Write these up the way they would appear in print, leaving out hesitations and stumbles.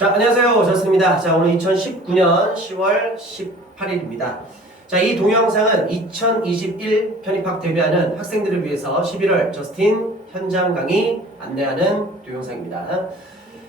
자, 안녕하세요. 저스입니다. 자, 오늘 2019년 10월 18일입니다. 자, 이 동영상은 2021 편입학 데뷔하는 학생들을 위해서 11월 저스틴 현장 강의 안내하는 동영상입니다.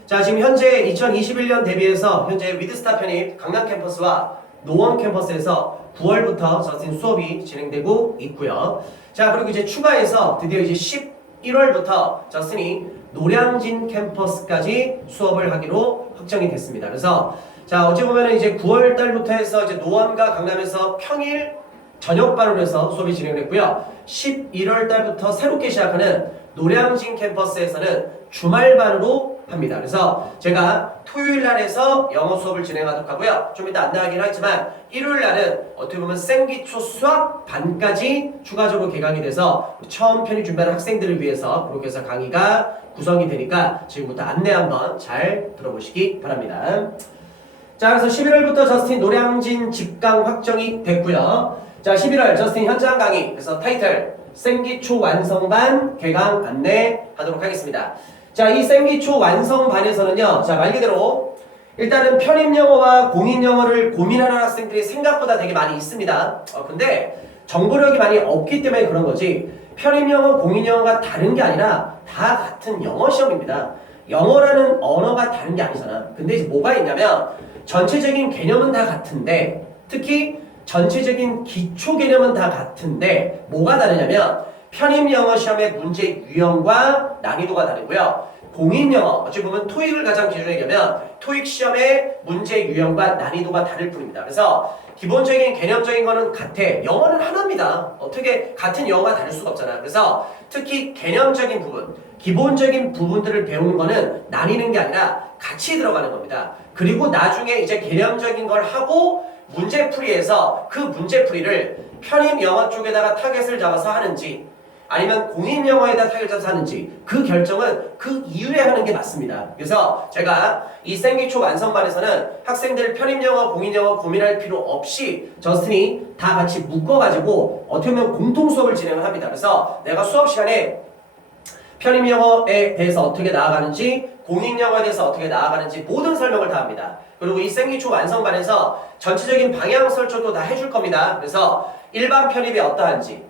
자, 지금 현재 2021년 대비해서 현재 위드스타 편입 강남 캠퍼스와 노원 캠퍼스에서 9월부터 저스틴 수업이 진행되고 있고요. 자, 그리고 이제 추가해서 드디어 이제 11월부터 저스틴이 노량진 캠퍼스까지 수업을 하기로 확정이 됐습니다. 그래서 자, 어찌 보면은 이제 9월 달부터 해서 이제 노원과 강남에서 평일 저녁반으로 해서 수업이 진행됐고요. 11월 달부터 새롭게 시작하는 노량진 캠퍼스에서는 주말반으로 합니다. 그래서 제가 토요일 날에서 영어 수업을 진행하도록 하고요. 좀 이따 안내하긴 하지만 일요일 날은 어떻게 보면 생기초 수학 반까지 추가적으로 개강이 돼서 처음 편입 준비하는 학생들을 위해서 그렇게 해서 강의가 구성이 되니까 지금부터 안내 한번 잘 들어보시기 바랍니다. 자, 그래서 11월부터 저스틴 노량진 직강 확정이 됐고요. 자, 11월 저스틴 현장 강의, 그래서 타이틀 생기초 완성반 개강 안내하도록 하겠습니다. 자, 이 생기초 완성반에서는요, 자, 말 그대로 일단은 편입영어와 공인영어를 고민하는 학생들이 생각보다 되게 많이 있습니다. 근데 정보력이 많이 없기 때문에 그런 거지, 편입영어, 공인영어가 다른 게 아니라 다 같은 영어 시험입니다. 영어라는 언어가 다른 게 아니잖아. 근데 이제 뭐가 있냐면 전체적인 개념은 다 같은데, 특히 전체적인 기초 개념은 다 같은데 뭐가 다르냐면 편입영어 시험의 문제 유형과 난이도가 다르고요. 공인영어, 어찌 보면 토익을 가장 기준으로 얘기하면 토익 시험의 문제 유형과 난이도가 다를 뿐입니다. 그래서 기본적인 개념적인 거는 같아. 영어는 하나입니다. 어떻게 같은 영어가 다를 수가 없잖아. 그래서 특히 개념적인 부분, 기본적인 부분들을 배우는 거는 나뉘는 게 아니라 같이 들어가는 겁니다. 그리고 나중에 이제 개념적인 걸 하고 문제풀이에서 그 문제풀이를 편입영어 쪽에다가 타겟을 잡아서 하는지 아니면 공인영어에다 타겟을 잡아서 하는지 그 결정은 그 이후에 하는 게 맞습니다. 그래서 제가 이 생기초 완성반에서는 학생들 편입영어, 공인영어 고민할 필요 없이 저스틴이 다 같이 묶어가지고 어떻게 보면 공통 수업을 진행을 합니다. 그래서 내가 수업 시간에 편입영어에 대해서 어떻게 나아가는지, 공인영어에 대해서 어떻게 나아가는지 모든 설명을 다 합니다. 그리고 이 생기초 완성반에서 전체적인 방향 설정도 다 해줄 겁니다. 그래서 일반 편입이 어떠한지,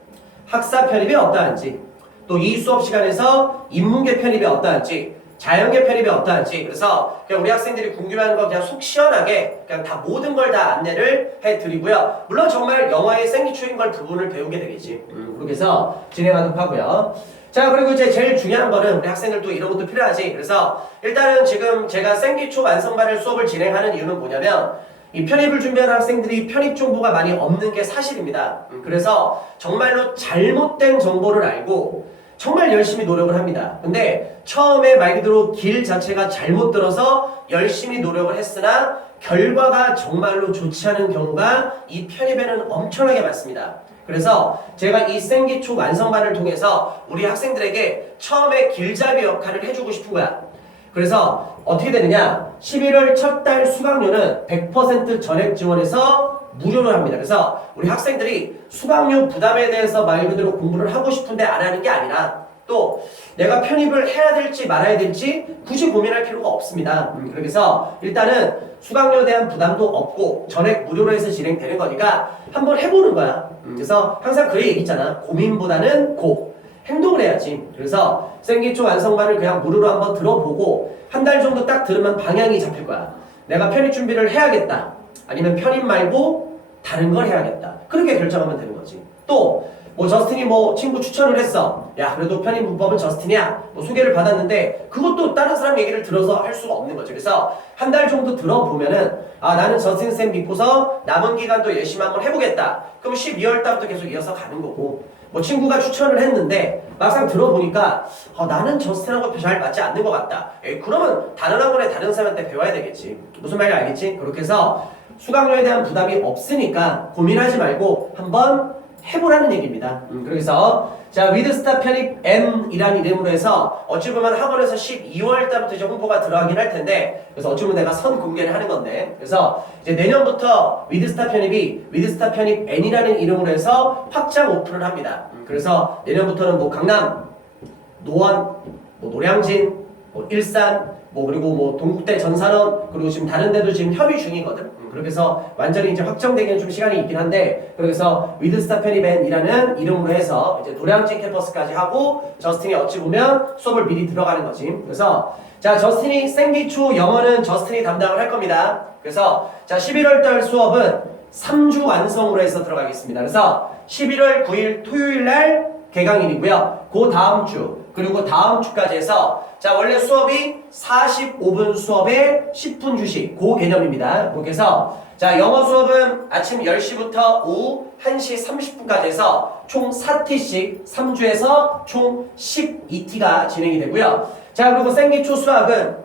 학사 편입이 어떠한지, 또 이 수업 시간에서 인문계 편입이 어떠한지, 자연계 편입이 어떠한지, 그래서 그냥 우리 학생들이 궁금해하는 거 그냥 속 시원하게 그냥 다 모든 걸 다 안내를 해드리고요. 물론 정말 영어의 생기초인 걸 부분을 배우게 되겠지. 그렇게 해서 진행하도록 하고요. 자, 그리고 이제 제일 중요한 거는 우리 학생들도 이런 것도 필요하지. 그래서 일단은 지금 제가 생기초 완성반을 수업을 진행하는 이유는 뭐냐면 이 편입을 준비하는 학생들이 편입 정보가 많이 없는 게 사실입니다. 그래서 정말로 잘못된 정보를 알고 정말 열심히 노력을 합니다. 근데 처음에 말 그대로 길 자체가 잘못 들어서 열심히 노력을 했으나 결과가 정말로 좋지 않은 경우가 이 편입에는 엄청나게 많습니다. 그래서 제가 이 생기초 완성반을 통해서 우리 학생들에게 처음에 길잡이 역할을 해주고 싶은 거야. 그래서 어떻게 되느냐, 11월 첫 달 수강료는 100% 전액 지원해서 무료로 합니다. 그래서 우리 학생들이 수강료 부담에 대해서 말 그대로 공부를 하고 싶은데 안 하는 게 아니라 또 내가 편입을 해야 될지 말아야 될지 굳이 고민할 필요가 없습니다. 그래서 일단은 수강료에 대한 부담도 없고 전액 무료로 해서 진행되는 거니까 한번 해보는 거야. 그래서 항상 그 얘기 있잖아. 고민보다는 행동을 해야지. 그래서 생기초 완성반을 그냥 무료로 한번 들어보고 한 달 정도 딱 들으면 방향이 잡힐 거야. 내가 편입 준비를 해야겠다. 아니면 편입 말고 다른 걸 해야겠다. 그렇게 결정하면 되는 거지. 또 뭐 저스틴이 뭐 친구 추천을 했어. 야, 그래도 편입 문법은 저스틴이야. 뭐 소개를 받았는데 그것도 다른 사람 얘기를 들어서 할 수가 없는 거죠. 그래서 한 달 정도 들어보면은 아, 나는 저스틴 쌤 믿고서 남은 기간도 열심히 한번 해보겠다. 그럼 12월 달부터 계속 이어서 가는 거고, 뭐 친구가 추천을 했는데 막상 들어보니까 나는 저스틴하고 잘 맞지 않는 것 같다. 그러면 다른 학원에 다른 사람한테 배워야 되겠지. 무슨 말인지 알겠지? 그렇게 해서 수강료에 대한 부담이 없으니까 고민하지 말고 한번 해보라는 얘기입니다. 그래서 자, 위드스타 편입 N이라는 이름으로 해서 어찌 보면 학원에서 12월 달부터 이제 홍보가 들어가긴 할 텐데, 그래서 어찌 보면 내가 선 공개를 하는 건데, 그래서 이제 내년부터 위드스타 편입이 위드스타 편입 N이라는 이름으로 해서 확장 오픈을 합니다. 그래서 내년부터는 뭐 강남, 노원, 뭐 노량진, 뭐 일산, 뭐 그리고 뭐 동국대 전산원 그리고 지금 다른 데도 지금 협의 중이거든. 그렇게 해서 완전히 이제 확정되기는 좀 시간이 있긴 한데 그래서 위드스타 편입앤이라는 이름으로 해서 이제 노량진 캠퍼스까지 하고 저스틴이 어찌 보면 수업을 미리 들어가는 거지. 그래서 자 저스틴이 생기초 영어는 저스틴이 담당을 할 겁니다. 그래서 자 11월 달 수업은 3주 완성으로 해서 들어가겠습니다. 그래서 11월 9일 토요일 날 개강일이고요. 그 다음 주 그리고 다음 주까지 해서 자 원래 수업이 45분 수업에 10분 휴식 그 개념입니다. 그렇게 해서 자 영어 수업은 아침 10시부터 오후 1시 30분까지 해서 총 4티씩 3주에서 총 12티가 진행이 되고요. 자 그리고 생기초 수학은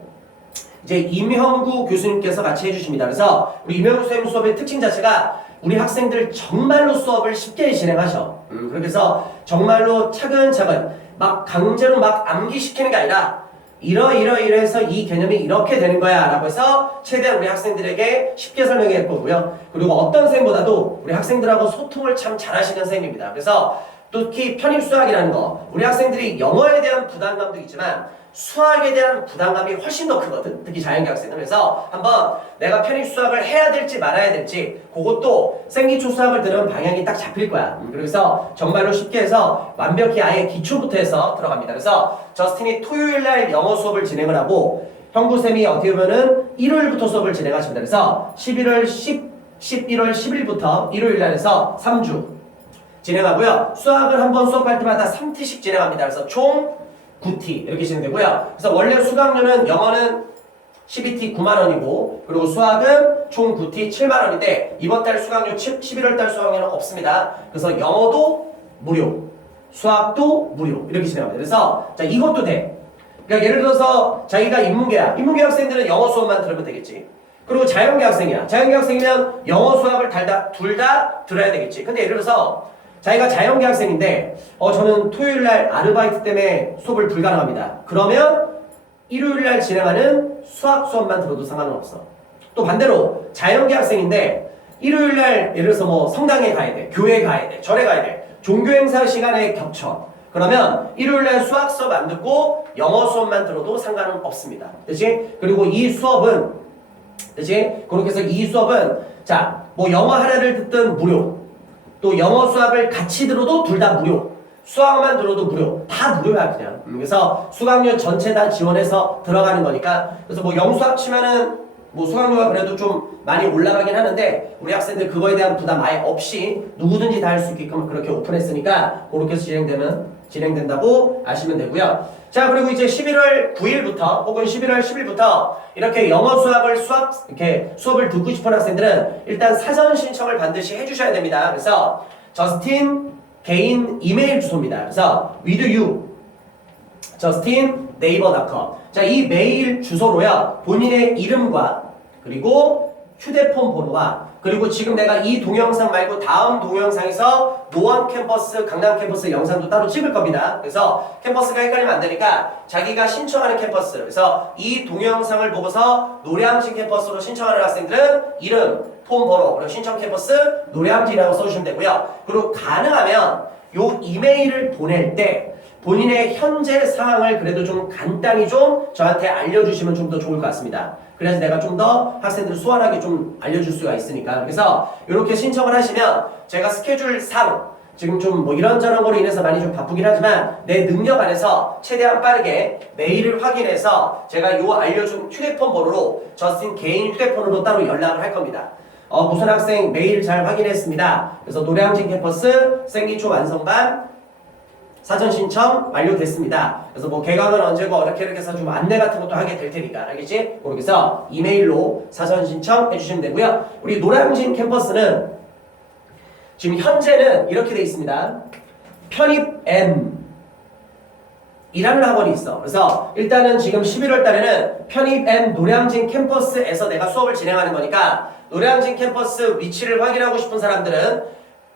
이제 임형구 교수님께서 같이 해주십니다. 그래서 우리 임형구 선생님 수업의 특징 자체가 우리 학생들 정말로 수업을 쉽게 진행하셔. 그렇게 해서 정말로 차근차근 막 강제로 막 암기시키는 게 아니라 이러해서 이 개념이 이렇게 되는 거야 라고 해서 최대한 우리 학생들에게 쉽게 설명해 줄 거고요. 그리고 어떤 선생님보다도 우리 학생들하고 소통을 참 잘하시는 선생님입니다. 그래서 특히 편입수학이라는 거 우리 학생들이 영어에 대한 부담감도 있지만 수학에 대한 부담감이 훨씬 더 크거든. 특히 자연계 학생들. 그래서 한번 내가 편입수학을 해야 될지 말아야 될지 그것도 생기초 수학을 들으면 방향이 딱 잡힐 거야. 그래서 정말로 쉽게 해서 완벽히 아예 기초부터 해서 들어갑니다. 그래서 저스틴이 토요일날 영어 수업을 진행을 하고 형구쌤이 어떻게 보면은 일요일부터 수업을 진행하십니다. 그래서 11월 10일부터 일요일날 해서 3주 진행하고요. 수학을 한번 수업할 때마다 3티씩 진행합니다. 그래서 총 9T 이렇게 진행되고요. 그래서 원래 수강료는 영어는 12T 9만원이고 그리고 수학은 총 9T 7만원인데 이번 달 수강료 11월 달 수강료는 없습니다. 그래서 영어도 무료 수학도 무료 이렇게 진행합니다. 그래서 자 이것도 돼. 그러니까 예를 들어서 자기가 인문계야. 인문계 학생들은 영어 수업만 들으면 되겠지. 그리고 자연계 학생이야. 자연계 학생이면 영어 수학을 둘 다 들어야 되겠지. 근데 예를 들어서 자기가 자연계 학생인데 저는 토요일날 아르바이트 때문에 수업을 불가능합니다. 그러면 일요일날 진행하는 수학 수업만 들어도 상관은 없어. 또 반대로 자연계 학생인데 일요일날 예를 들어서 뭐 성당에 가야 돼, 교회에 가야 돼, 절에 가야 돼, 종교행사 시간에 겹쳐. 그러면 일요일날 수학 수업 안 듣고 영어 수업만 들어도 상관은 없습니다. 그렇지? 그리고 이 수업은 그렇지? 그렇게 해서 이 수업은 자 뭐 영어 하나를 듣든 무료 또 영어 수학을 같이 들어도 둘 다 무료 수학만 들어도 무료 다 무료야 그냥. 그래서 수강료 전체 다 지원해서 들어가는 거니까 그래서 뭐 영수학 치면은 뭐 수강료가 그래도 좀 많이 올라가긴 하는데 우리 학생들 그거에 대한 부담 아예 없이 누구든지 다 할 수 있게끔 그렇게 오픈했으니까 그렇게 해서 진행된다고 아시면 되고요. 자 그리고 이제 11월 9일부터 혹은 11월 10일부터 이렇게 영어 수학을 이렇게 수업을 듣고 싶은 학생들은 일단 사전 신청을 반드시 해주셔야 됩니다. 그래서 저스틴 개인 이메일 주소입니다. 그래서 with you justinnaver.com 자 이 메일 주소로요 본인의 이름과 그리고 휴대폰 번호와 그리고 지금 내가 이 동영상 말고 다음 동영상에서 노원 캠퍼스, 강남 캠퍼스 영상도 따로 찍을 겁니다. 그래서 캠퍼스가 헷갈리면 안 되니까 자기가 신청하는 캠퍼스 그래서 이 동영상을 보고서 노량진 캠퍼스로 신청하는 학생들은 이름, 폰 번호, 그리고 신청 캠퍼스 노량진이라고 써주시면 되고요. 그리고 가능하면 요 이메일을 보낼 때 본인의 현재 상황을 그래도 좀 간단히 좀 저한테 알려주시면 좀 더 좋을 것 같습니다. 그래서 내가 좀 더 학생들을 수월하게 좀 알려줄 수가 있으니까. 그래서 이렇게 신청을 하시면 제가 스케줄상 지금 좀 뭐 이런저런 거로 인해서 많이 좀 바쁘긴 하지만 내 능력 안에서 최대한 빠르게 메일을 확인해서 제가 요 알려준 휴대폰 번호로 저스틴 개인 휴대폰으로 따로 연락을 할 겁니다. 무슨 학생 메일 잘 확인했습니다. 그래서 노량진 캠퍼스 생기초 완성반 사전 신청 완료됐습니다. 그래서 뭐 개강은 언제고 이렇게 해서 좀 안내 같은 것도 하게 될 테니까 알겠지? 그렇게 해서 이메일로 사전 신청 해주시면 되고요. 우리 노량진 캠퍼스는 지금 현재는 이렇게 돼 있습니다. 편입 M 이라는 학원이 있어. 그래서 일단은 지금 11월 달에는 편입 M 노량진 캠퍼스에서 내가 수업을 진행하는 거니까 노량진 캠퍼스 위치를 확인하고 싶은 사람들은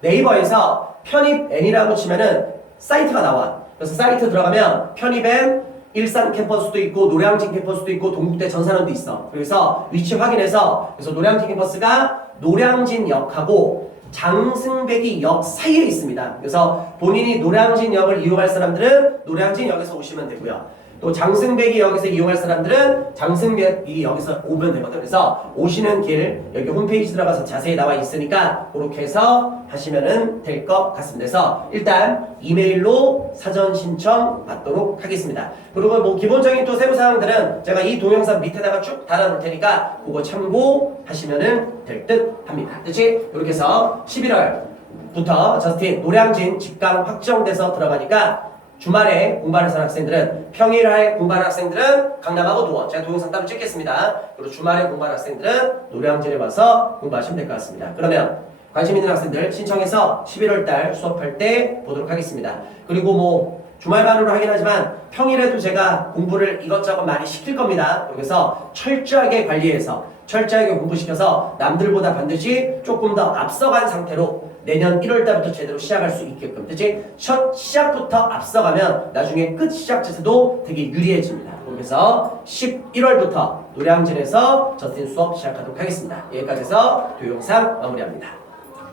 네이버에서 편입 N이라고 치면은 사이트가 나와. 그래서 사이트 들어가면 편입엔 일산 캠퍼스도 있고 노량진 캠퍼스도 있고 동국대 전산원도 있어. 그래서 위치 확인해서 그래서 노량진 캠퍼스가 노량진역하고 장승배기 역 사이에 있습니다. 그래서 본인이 노량진역을 이용할 사람들은 노량진역에서 오시면 되고요. 또 장승배기 역에서 이용할 사람들은 장승배기 역에서 오면 되거든요. 그래서 오시는 길 여기 홈페이지 들어가서 자세히 나와 있으니까 그렇게 해서 하시면 될 것 같습니다. 그래서 일단 이메일로 사전 신청 받도록 하겠습니다. 그리고 뭐 기본적인 또 세부 사항들은 제가 이 동영상 밑에다가 쭉 달아놓을 테니까 그거 참고하시면 될 듯 합니다. 그렇지? 이렇게 해서 11월부터 저스틴 노량진 직강 확정돼서 들어가니까 주말에 공부하는 학생들은 평일에 공부하는 학생들은 강남하고 노원 제가 동영상 따로 찍겠습니다. 그리고 주말에 공부하는 학생들은 노량진에 와서 공부하시면 될 것 같습니다. 그러면 관심 있는 학생들 신청해서 11월달 수업할 때 보도록 하겠습니다. 그리고 뭐 주말반으로 하긴 하지만 평일에도 제가 공부를 이것저것 많이 시킬 겁니다. 그래서 철저하게 관리해서 철저하게 공부시켜서 남들보다 반드시 조금 더 앞서간 상태로 내년 1월달부터 제대로 시작할 수 있게끔 그치? 첫 시작부터 앞서가면 나중에 끝 시작 자체도 되게 유리해집니다. 그래서 11월부터 노량진에서 저스틴 수업 시작하도록 하겠습니다. 여기까지 해서 동영상 마무리합니다.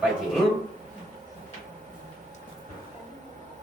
파이팅!